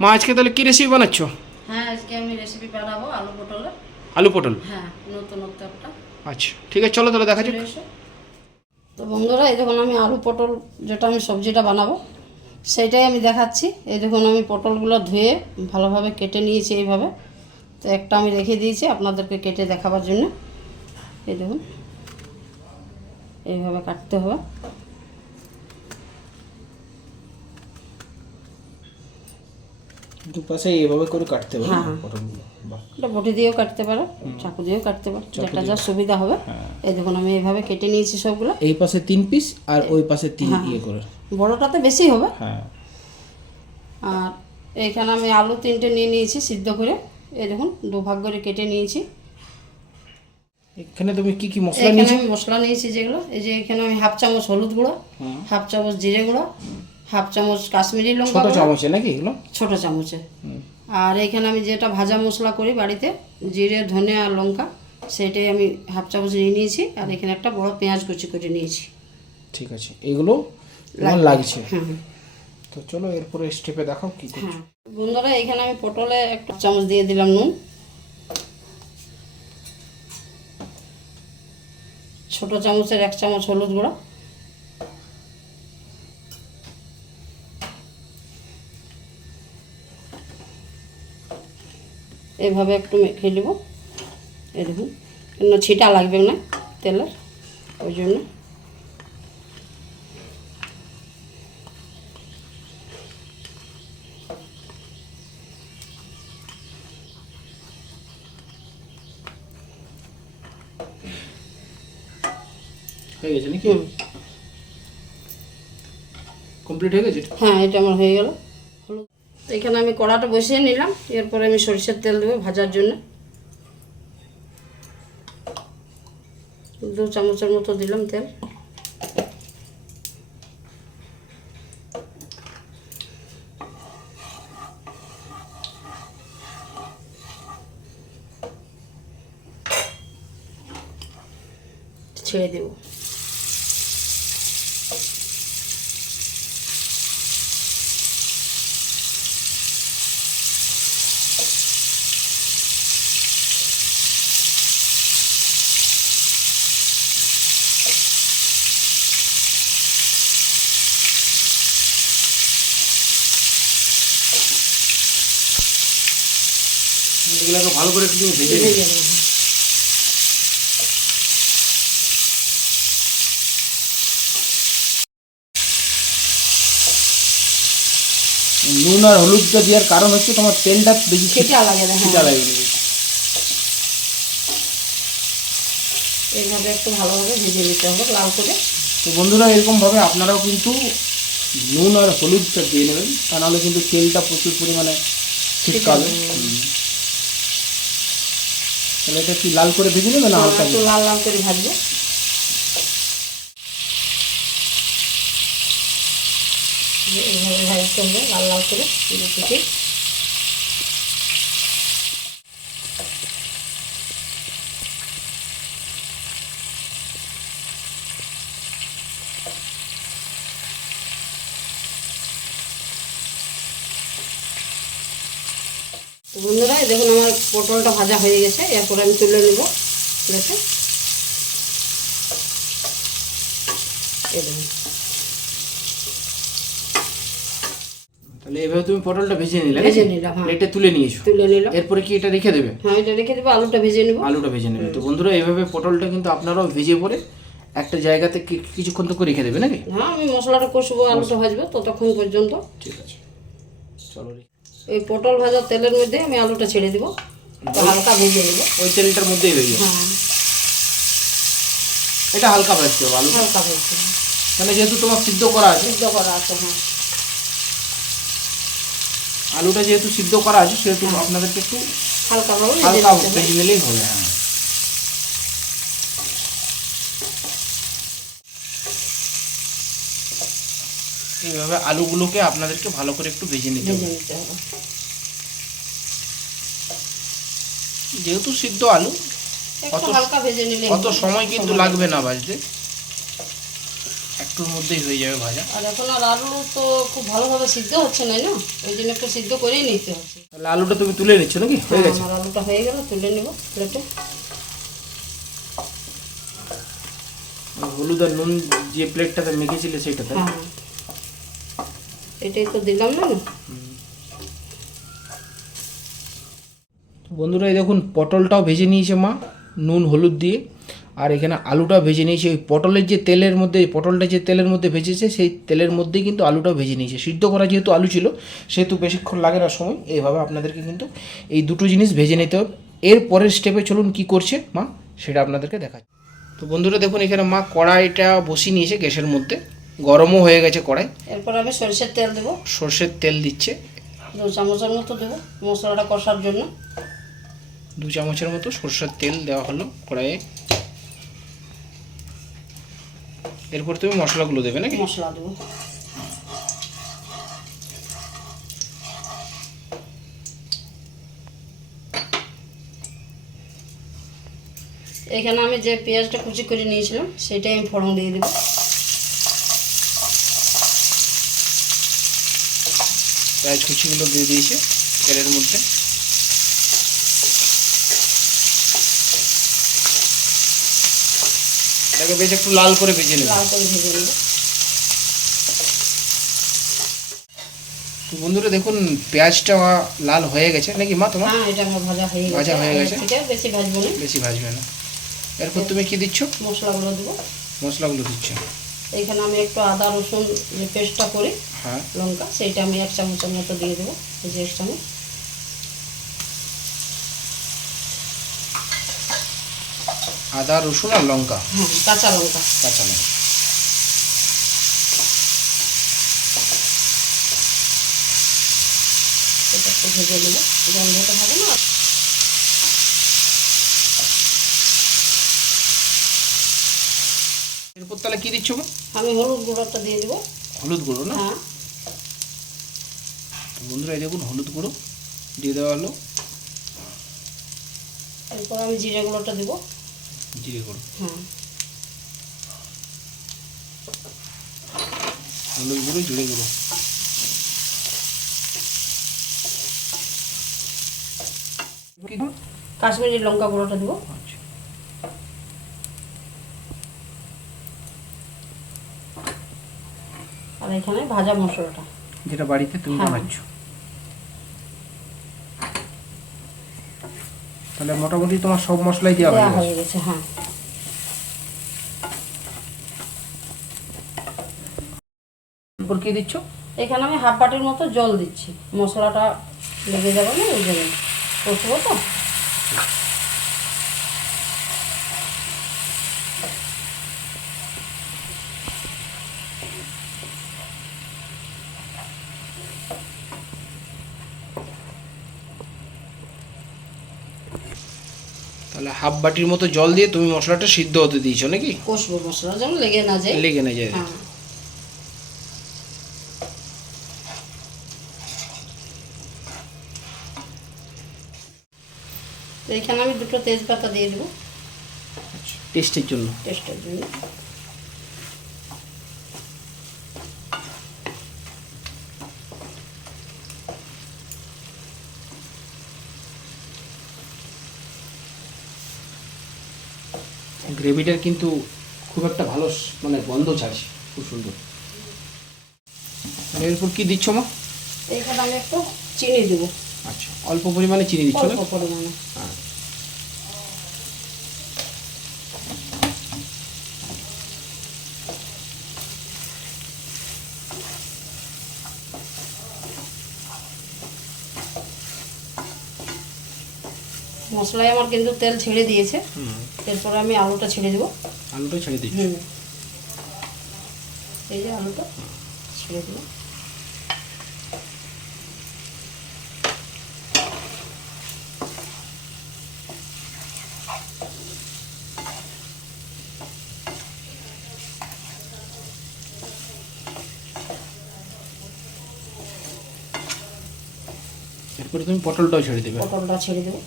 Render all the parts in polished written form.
মা আজকে তাহলে কি রেসিপি বানাচ্ছ? হ্যাঁ, আজকে আমি রেসিপি বানাবো আলু পটলের। আলু পটল। হ্যাঁ, নতুনত্ব একটা। আচ্ছা ঠিক আছে, চলো তাহলে দেখা যাক। চলে এসো। তো বন্ধুরা, এই দেখুন আমি আলু পটল যেটা আমি সবজিটা বানাবো সেইটাই আমি দেখাচ্ছি। এই দেখুন আমি পটলগুলো ধুয়ে ভালোভাবে কেটে নিয়েছি এইভাবে। তো একটা আমি রেখে দিয়েছি আপনাদেরকে কেটে দেখাবার জন্য। এই দেখুন এইভাবে কাটতে হবে। দুপাশে এইভাবে করে কাটতে হবে হ্যাঁ। পটলগুলো। বাহ, এটা বটি দিয়েও কাটতে পারো, চাকু দিয়েও কাটতে পারো, যেটা যা সুবিধা হবে। এই দেখুন আমি এইভাবে কেটে নিয়েছি সবগুলো। এই পাশে 3 পিস আর ওই পাশে 3 ইয়ে করে। বড়টাতে বেশি হবে। হ্যাঁ, আর এইখানে আমি আলু 3টে নিয়ে নিয়েছি সিদ্ধ করে। এই দেখুন দুভাগ করে কেটে নিয়েছি। এখানে তুমি কি কি মশলা এখানে নিয়েছো? আমি মশলা নিয়েছি যেগুলো, এই যে এখানে আমি হাফ চামচ হলুদ গুঁড়ো, হাফ চামচ জিরে গুঁড়ো, হাফ চামচ কাশ্মীরি লঙ্কা ছোট গুঁড়ো, চামচে নাকি এগুলো? ছোট চামচে। আর এখানে আমি যেটা ভাজা মশলা করি বাড়িতে, জিরে ধনে আর লঙ্কা, সেটাই আমি হাফ চামচ নিয়ে নিয়েছি। আর এখানে একটা বড় পেঁয়াজ কুচি করে নিয়েছি। ঠিক আছে, এগুলো আমার লাগছে। হ্যাঁ তো চলো এরপরে স্টেপে দেখাও কি করছো। হ্যাঁ বন্ধুরা, এখানে আমি পটলে একটা চামচ দিয়ে দিলাম নুন, ছোট চামচের 1 চামচ হলুদ গুঁড়ো, এভাবে একটু মেখে নেব। এই দেখুন কেন ছিটা লাগবে না তেলের, ওই জন্য। হয়ে গেছে নাকি? কমপ্লিট হয়ে গেছে? হ্যাঁ, এটা আমার হয়ে গেল। হলুদ এখানে আমি কড়াটা বসিয়ে নিলাম। এরপরে আমি সরিষার তেল দেবো ভাজার জন্য। 2 চামচের মতো দিলাম তেল। ছেড়ে দেব। এগুলোকে ভালো করে একটু ভেজে ভেজে নিই। দেবো। নুন আর হলুদটা দেওয়ার কারণ হচ্ছে তোমার তেলটা বেশি ছিটা লাগে না। ছিটা হ্যাঁ, লাগে না। এইভাবে একটু ভালোভাবে ভেজে নিতে হবে লাল করে। তো বন্ধুরা, এরকমভাবে আপনারাও কিন্তু নুন আর হলুদটা দিয়ে নেবেন, তা নাহলে কিন্তু তেলটা প্রচুর পরিমাণে ছিটকাবে। তাহলে এটা কি লাল করে ভেজে নেবে না হালকা? একটু লাল লাল করে ভাজবো। এইভাবে ভাজতে হবে লাল লাল করে দুটোকে। তো বন্ধুরা, এই দেখুন আমার পটলটা ভাজা হয়ে গেছে। এরপরে আমি তুলে নেব প্লেটে। এই দেখুন তাহলে এভাবে তুমি পটলটা ভেজে নিলে, ভেজে নিলাম। হ্যাঁ, প্লেটে তুলে নিয়েছো। তুলে নিলাম। এরপরে কি এটা রেখে দেবে? হ্যাঁ, এটা রেখে দেবো। আলুটা ভেজে নেব। আলুটা ভেজে নেবে। তো বন্ধুরা, এইভাবে পটলটা কিন্তু আপনারাও ভেজে পরে একটা জায়গাতে কিছুক্ষণ তো করে রেখে দেবে নাকি? হ্যাঁ, আমি মশলাটা কষবো, আলুটা ভাজবো ততক্ষণ পর্যন্ত। ঠিক আছে, চলো। এই পটল ভাজা তেলের মধ্যে আমি আলুটা ছেড়ে দিব, হালকা ভেজে নেব। ওই তেলটার মধ্যেই হয়ে যাবে। হ্যাঁ, এটা হালকা ভাজতে হবে আলু, হালকা ভেজে মানে যেহেতু তোমার সিদ্ধ করা আছে। সিদ্ধ করা আছে। হ্যাঁ, আলুটা যেহেতু সিদ্ধ করা আছে সেহেতু আপনাদেরকে একটু হালকাভাবে হালকা ভেজে নিলেই হবে। হ্যাঁ, এইভাবে আলুগুলোকে আপনাদেরকে ভালো করে একটু ভেজে নিতে হবে। যেহেতু সিদ্ধ আলু, একটু হালকা ভেজে নিলে অত সময় কিন্তু লাগবে না ভাজতে। একটুর মধ্যেই হয়ে যাবে ভাজা। আর এখন আর আলু তো খুব ভালোভাবে সিদ্ধ হচ্ছে না, না, ওই জন্য একটু সিদ্ধ করেই নিতে হচ্ছে। তাহলে আলুটা তুমি তুলে নিচ্ছ নাকি? হয়ে গেছে। আমার আলুটা হয়ে গেল, তুলে নেব প্লেটে। হলুদ আর নুন যে প্লেটটাতে মেখেছিলে সেইটাতে? হ্যাঁ, এটাই তো দিলাম না। বন্ধুরা এই দেখুন পটলটাও ভেজে নিয়েছে মা নুন হলুদ দিয়ে, আর এখানে আলুটাও ভেজে নিয়েছে। ওই পটলের যে তেলের মধ্যে, পটলটা যে তেলের মধ্যে ভেজেছে সেই তেলের মধ্যেই কিন্তু আলুটাও ভেজে নিয়েছে। সিদ্ধ করা যেহেতু আলু ছিল সেহেতু বেশিক্ষণ লাগে না সময়। এইভাবে আপনাদেরকে কিন্তু এই দুটো জিনিস ভেজে নিতে হবে। এর পরের স্টেপে চলুন কি করছে মা সেটা আপনাদেরকে দেখাচ্ছি। তো বন্ধুরা দেখুন এখানে মা কড়াইটা বসিয়ে নিয়েছে গ্যাসের মধ্যে, গরমও হয়ে গেছে কড়াই। এরপর আমি সরষের তেল দেবো, সর্ষের তেল দিচ্ছে 2 চামচের মতো দেবো মশলাটা কষার জন্য। 2 চামচের মতো সর্ষের তেল দেওয়া হলো কড়াইয়ে। এরপর তুমি মশলাগুলো দেবে নাকি? মশলা দেবো। এখানে আমি যে পেঁয়াজটা কুচি করে নিয়েছিলাম সেটাই আমি ফোড়ন দিয়ে দেবো। পেঁয়াজ কুচিগুলো দিয়ে দিয়েছে তেলের মধ্যে। এটাকে বেশ একটু লাল করে ভেজে নেবে। লাল করে ভেজে নেব। তো বন্ধুরা দেখুন পেঁয়াজটা লাল হয়ে গেছে নাকি মা তোমার? হ্যাঁ, এটা আমার ভাজা হয়ে গেছে। ভাজা হয়ে গেছে। ঠিক আছে, বেশি ভাজবো না। বেশি ভাজবে না। এরপর তুমি কি দিচ্ছ? মশলাগুলো দেবো। মশলাগুলো দিচ্ছ। এখানে আমি একটু আদা রসুন যে পেস্টটা করি, হ্যাঁ, লঙ্কা, সেইটা আমি 1 চামচের মতো দিয়ে দেবো। এই যে 1 চামচ। আদা রসুন আর লঙ্কা, হ্যাঁ, কাঁচা লঙ্কা। কাঁচা লঙ্কা। এটা একটু ভেজে নেবো, গন্ধটা হবে না। এরপর তাহলে কি দিচ্ছ মা? আমি হলুদ গুঁড়োটা দিয়ে দেবো। হলুদ গুঁড়ো না? হ্যাঁ, তো বন্ধুরা এই দেখুন হলুদ গুঁড়ো দিয়ে দেওয়া হলো। এরপর আমি জিরে গুঁড়োটা দেবো। জিরে গুঁড়ো, হ্যাঁ, হলুদ গুঁড়ো, জিরে গুঁড়ো। কাশ্মীরি লঙ্কা গুঁড়োটা দেবো। আচ্ছা, আর এখানে ভাজা মশলাটা, যেটা বাড়িতে তুমি হ্যাঁ। বানাচ্ছ। তাহলে মোটামুটি তোমার সব মশলাই দেওয়া দেওয়া হয়ে হয়ে গেছে। গেছে। হ্যাঁ, এরপর কি দিচ্ছ? এখানে আমি হাফ বাটির মতো জল দিচ্ছি। মশলাটা লেগে যাবে না, ওই জন্য কষবো তো। তাহলে হাফ বাটির মতো জল দিয়ে তুমি মশলাটা সিদ্ধ হতে দিয়েছো নাকি? কষবো, মশলা যেন লেগে না যায়। লেগে না যায়। হ্যাঁ, তো এখানে আমি 2টো তেজপাতা দিয়ে দেবো টেস্টের জন্য। টেস্টের জন্য। গ্রেভিটার কিন্তু খুব একটা ভালো মানে গন্ধ ছাড়ছে, খুব সুন্দর। এরপর কি দিচ্ছ মা? এইখানে আমি একটু চিনি দেবো, আচ্ছা, অল্প পরিমাণে চিনি দিচ্ছ না? অল্প পরিমাণে। হ্যাঁ। মশলায় আমার কিন্তু তেল ছেড়ে দিয়েছে। এরপরে আমি আলুটা ছেড়ে দেবো। আলুটা ছেড়ে দিচ্ছ। এই যে আলুটা ছেড়ে দেবো। এরপরে তুমি পটলটাও ছেড়ে দেবে। পটলটা ছেড়ে দেবো।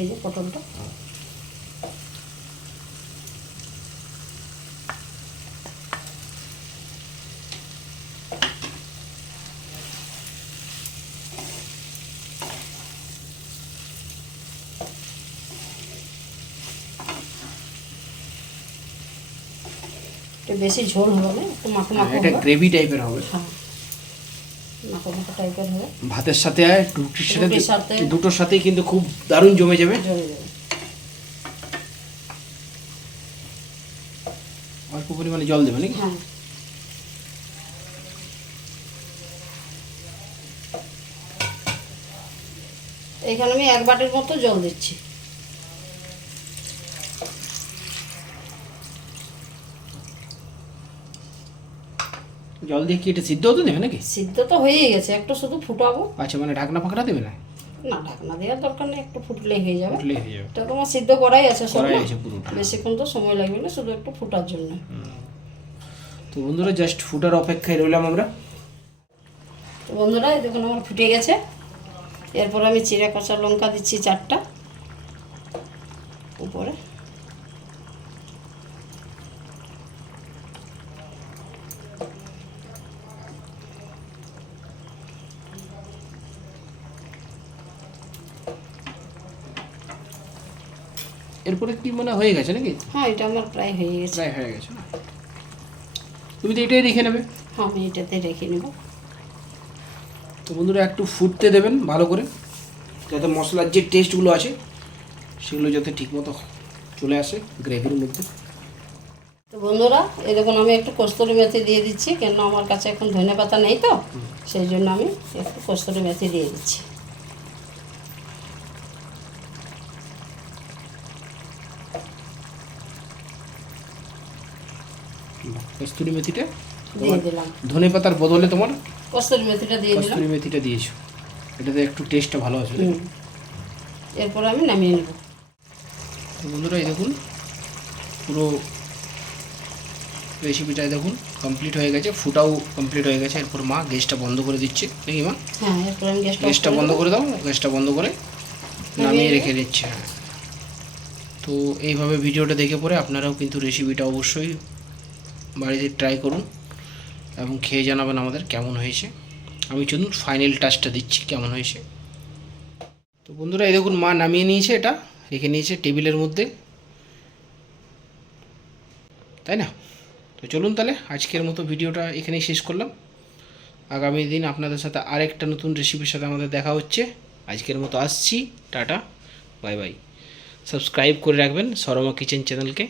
এই যে পটলটা। একটু বেশি ঝোল হবে না, একটু মাখো মাখো এটা হবে। গ্রেভি টাইপের হবে, হ্যাঁ, মাখো মাখো টাইপের হবে, ভাতের সাথে আর রুটির সাথে, রুটির সাথে। দুটোর সাথেই কিন্তু খুব দারুণ জমে যাবে। জমে যাবে। অল্প পরিমাণে জল দেবে নাকি? হ্যাঁ, এখানে আমি 1 বাটির মতো জল দিচ্ছি। জল দিয়ে কি এটা সিদ্ধ হতে দেবে নাকি? সিদ্ধ তো হয়েই গেছে, একটু শুধু ফুটাবো। আচ্ছা, মানে ঢাকনা ফাঁকনা দেবে না? না, ঢাকনা দেওয়ার দরকার নেই, একটু ফুটলেই হয়ে যাবে। ফুটলেই হয়ে যাবে। এটা তোমার সিদ্ধ করাই আছে সব, কড়াই না? আছে পুরোটা। বেশিক্ষণ তো সময় লাগবে না, শুধু একটু ফুটার জন্য। তো বন্ধুরা জাস্ট ফুটার অপেক্ষায় রইলাম আমরা। তো বন্ধুরা এই দেখুন আমার ফুটে গেছে। এরপর আমি চিড়া কাঁচা লঙ্কা দিচ্ছি 4টা উপরে। এরপরে কি মনে হয়ে গেছে নাকি? হ্যাঁ, এটা আমার প্রায় হয়ে গেছে। প্রায় হয়ে গেছে না? তুমি তো এটাই রেখে নেবে। হ্যাঁ, আমি এটাতে রেখে নেব। তো বন্ধুরা একটু ফুটতে দেবেন ভালো করে, যাতে মশলার যে টেস্টগুলো আছে সেগুলো যাতে ঠিকমতো চলে আসে গ্রেভির মধ্যে। তো বন্ধুরা এই দেখুন আমি একটু কস্তুরি মেথি দিয়ে দিচ্ছি, কেন আমার কাছে এখন ধনেপাতা নেই, তো সেই জন্য আমি একটু কস্তুরি মেথি দিয়ে দিচ্ছি। কস্তুরি মেথিটা দিয়ে দিলাম, ধনে পাতার বদলে তোমার কস্তুরি মেথিটা দিয়ে দিলাম। কস্তুরি মেথিটা দিয়েছো, এটাতে একটু টেস্টটা ভালো আছে। এরপর আমি নামিয়ে নেব। তো বন্ধুরা এই দেখুন পুরো রেসিপিটা দেখুন কমপ্লিট হয়ে গেছে, ফুটাও কমপ্লিট হয়ে গেছে। এরপর মা গ্যাসটা বন্ধ করে দিচ্ছে নাকি মা? হ্যাঁ, এরপর আমি গ্যাসটা বন্ধ করে দাও, গ্যাসটা বন্ধ করে নামিয়ে রেখে দিচ্ছে। হ্যাঁ, তো এইভাবে ভিডিওটা দেখে পরে আপনারাও কিন্তু রেসিপিটা অবশ্যই বাড়িতে ট্রাই করুন এবং খেয়ে জানাবেন আমাদের কেমন হয়েছে। আমি চলুন ফাইনাল টাচটা দিচ্ছি কেমন হয়েছে। তো বন্ধুরা এই দেখুন মা নামিয়ে নিয়েছে, এটা রেখে নিয়েছে টেবিলের মধ্যে, তাই না? তো চলুন তাহলে আজকের মতো ভিডিওটা এখানেই শেষ করলাম। আগামী দিন আপনাদের সাথে আরেকটা নতুন রেসিপির সাথে আমাদের দেখা হচ্ছে। আজকের মতো আসছি, টাটা, বাই বাই। সাবস্ক্রাইব করে রাখবেন শর্মা কিচেন চ্যানেলকে।